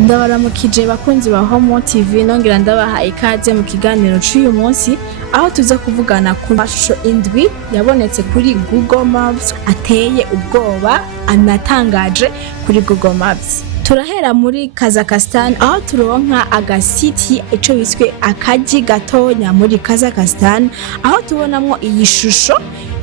Ndabaramukije bakunzi ba Homewood TV nongera ndabaha ikaze mu kiganiro cy'uyu munsi aho tuza kuvugana ku mashusho indwi yabonetse kuri Google Maps ateye ubwoba anatangaje kuri Google Maps. Turahera muri Kazakhstan aho turonka agasiti ico biswe akaji gatonya muri Kazakhstan aho tubonamwo iyi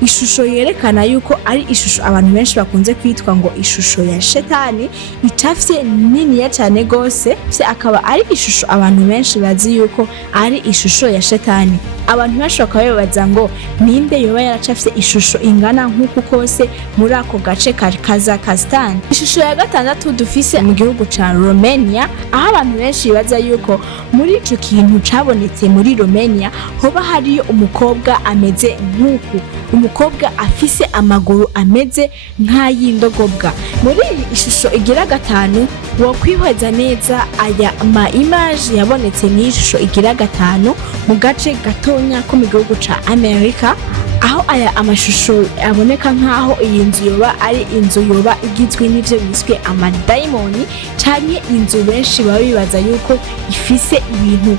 ishusho yerekana yuko ari ishusho abantu benshi bakunze kwitwa ngo ishusho ya shetani icafye nini ya cyane gose akaba ari ishusho abantu benshi bazi yuko ari ishusho ya shetani. Abantu benshi bakababaza ngo ninde yoba yaracafye ishusho ingana nk'uko kose muri ako gace ka Kazakhstan. Ishusho ya gatandatu dufise mu gihugu ca Romania aho abantu benshi baza yuko muri ico kintu cabonetse muri Romania hoba hariyo umukobwa ameze nk'uku, umukobwa afise amaguru ameze nk'ayindogobwa. Muri iyi ishusho igira gatanu wo kwihweza neza aya image yabonetse mu ishusho igira gatanu mu gace gatonya ko mu gihugu ca Amerika aho aya amashusho aboneka nkaho iyi nzu yoba ari inzu yoba igizwe n'ivyo biswe amadayimoni canke inzu benshi baba bibaza yuko ifise ibintu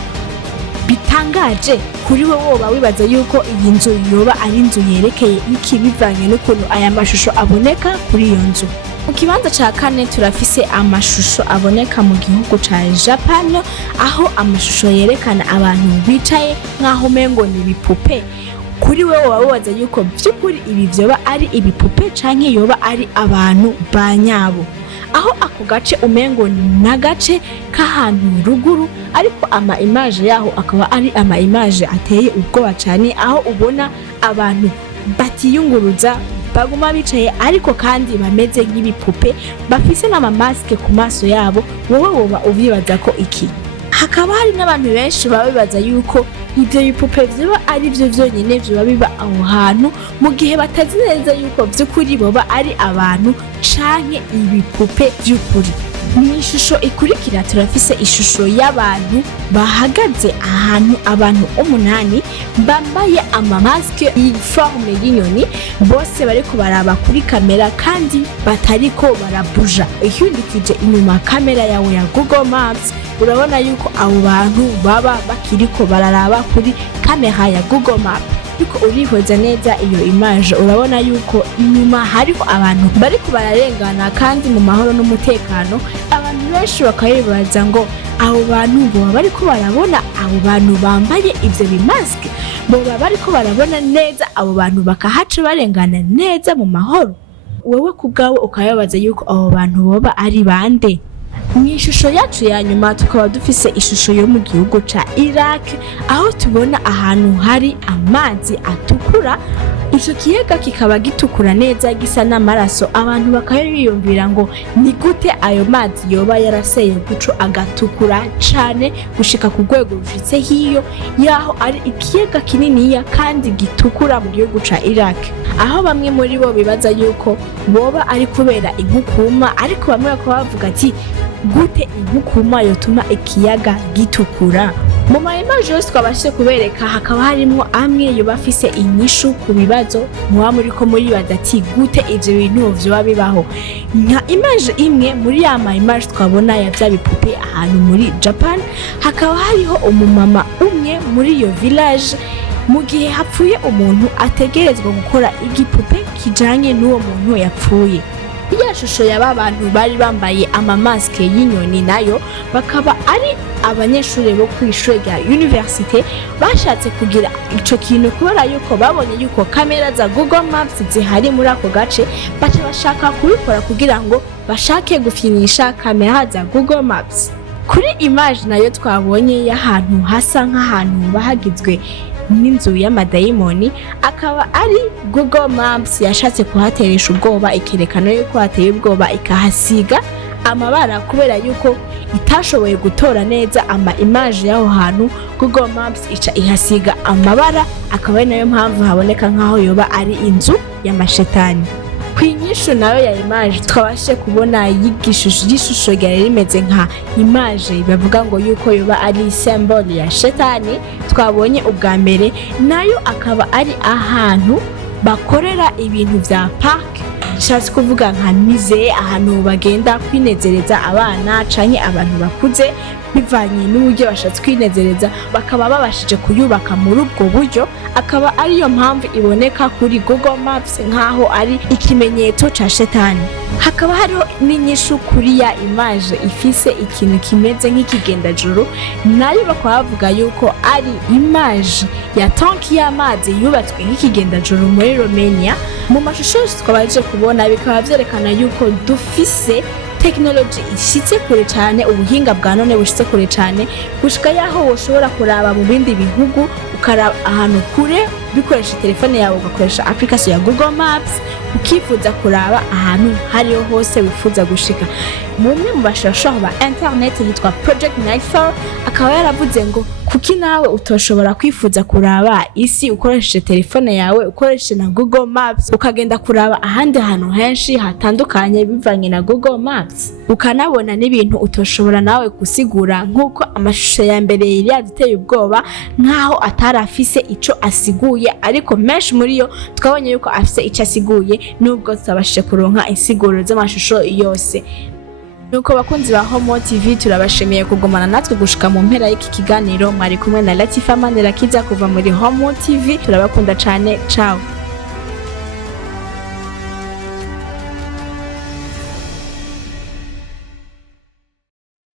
bitangaje. Kuri woba wibaza yuko iyi nzu yoba ari inzu yerekeye iki bivanye n'ukuntu aya mashusho aboneka kuri iyo nzu. Mu kibanza ca kane turafise amashusho aboneka mu gihugu ca Japan aho amashusho yerekana abantu bicaye nkaho mengo ni ibipupe. Kuri wewe wabaza yuko by'ukuri ibi vyoba ari ibipupe canke yoba ari abantu banyabo, aho ako gace umengo ni nagace k'ahantu ruguru ariko image yaho akaba ari image ateye ubwoba cyane aho ubona abantu batiyunguruza baguma bicaye ariko kandi bameze nk'ibipupe bafise n'amamaske ku maso yabo. Wowe woba ubibaza ko iki? Hakaba hari n'abantu benshi babibaza yuko ivyo bipupe vyoba ari vyo vyonyene vyoba biba aho hantu mu gihe batazi neza yuko vy'ukuri boba ari abantu canke ibipupe vy'ukuri. Mw'ishusho ikurikira turafise ishusho y'abantu bahagaze ahantu, abantu 8 bambaye amamaske y'iforme y'inyoni bose bariko baraba kuri kamera kandi batariko barabuja. Ihindukije inyuma kamera yawe ya Google Maps urabona yuko abo bantu baba bakiriko bararaba kuri kamera ya Google Maps. Yuko urihweza neza iyo image urabona yuko inyuma hariho abantu bariko bararengana kandi mu mahoro n'umutekano. Abantu benshi bakayibaza ngo abo bantu boba bariko barabona abo bantu bambaye ivyo bimaske, boba bariko barabona neza abo bantu bakahaca barengana neza mu mahoro. Wewe kubgawe ukayabaza yuko abo bantu boba ari bande? Mw'ishusho yacu ya nyuma tukaba dufise ishusho yo mu gihugu ca Iraq aho tubona ahantu hari amazi atukura. Ico kiyaga kikaba gitukura neza gisa n'amaraso. Abantu bakayiyumvira ngo ni gute ayo mazi yoba yaraseye guco agatukura cane gushika ku rwego rushitse hiyo yaho ari ikiyaga kininiya kandi gitukura mu gihugu ca Iraq, aho bamwe muri bo bibaza yuko boba ari kubera inkukuma ariko bamwe bakaba bavuga ati gute inkukuma yotuma ikiyaga gitukura. Mu image yose twabashije kubereka hakaba harimo amwe yoba afise inyishu ku bibazo muba muriko muribaza ati gute ivyo bintu vyoba bibaho. Nka image imwe muri ya image twabona ya vya bipupe ahantu muri Japan hakaba hariho umumama umwe muri iyo village mu gihe hapfuye umuntu ategerezwa gukora igipupe kijanye n'uwo muntu yapfuye. Iya shusho y'aba bantu bari bambaye amamaske y'inyoni nayo bakaba ari abanyeshuri bo kw'ishure rya universite bashatse kugira ico kintu kubera yuko babonye yuko kamera za Google Maps zihari muri ako gace baca bashaka kubikora kugira ngo bashake gufinisha kamera za Google Maps. Kuri image nayo twabonye y'ahantu hasa nk'ahantu bahagizwe n'inzu y'amadayimoni akaba ari Google Maps yashatse kuhateresha ubwoba ikerekana yuko hateye ubwoba ikahasiga amabara kubera yuko itashoboye gutora neza image y'aho hantu. Google Maps ica ihasiga amabara akaba ari nayo mpamvu haboneka nkaho yoba ari inzu y'amashetani. Kwinyisho nayo ya image twabashe kubona y'ishusho ryari rimeze nka image bavuga ngo yuko yoba ari symbol ya shetani twabonye ubwa mbere, nayo akaba ari ahantu bakorera ibintu vya park bishatse kuvuga nka mize, ahantu bagenda kwinezereza abana canke abantu bakuze bivanye n'uburyo bashatse kwinezereza, bakaba babashije kuyubaka muri ubwo buryo, akaba ariyo mpamvu iboneka kuri Google Maps nkaho ari ikimenyetso ca shetani. Hakaba hariho n'inyishu kuri ya image ifise ikintu kimeze nk'ikigendajuru, nayo bakaba bavuga yuko ari image ya tanki y'amazi yubatswe nk'ikigendajuru muri Romania. Mu mashusho twabaje kubona bikaba vyerekana yuko dufise technology ishitse kure cyane, ubuhinga bwa none bushitse kure cyane gushika yaho woshobora kuraba mu bindi bihugu, ukaraba ahantu kure bikoresha telefone yawe, ugakoresha application ya Google Maps ukifuza kuraba ahantu hariho hose wifuza gushika. Mumwe mu bashasha ba internet yitwa Project Nightfall akaba yaravuze ngo kuki nawe utoshobora kwifuza kuraba isi ukoresheje telefone yawe, ukoresheje na Google Maps, ukagenda kuraba ahandi hantu henshi hatandukanye bivanye na Google Maps, ukanabona n'ibintu utoshobora nawe gusigura, nk'uko amashusho ya mbere yari yaduteye ubwoba nkaho atarafise ico asiguye, ariko menshi muri yo twabonye yuko afise ico asiguye nubwo tutabashije kuronka insiguro z'amashusho yose. Nuko bakunzi ba Homewood TV turabashimiye kugumana natwe gushika mu mpera y'iki kiganiro. Mwari kumwe na Latifa Manirakiza kuva muri Homewood TV, turabakunda cane. Ciao.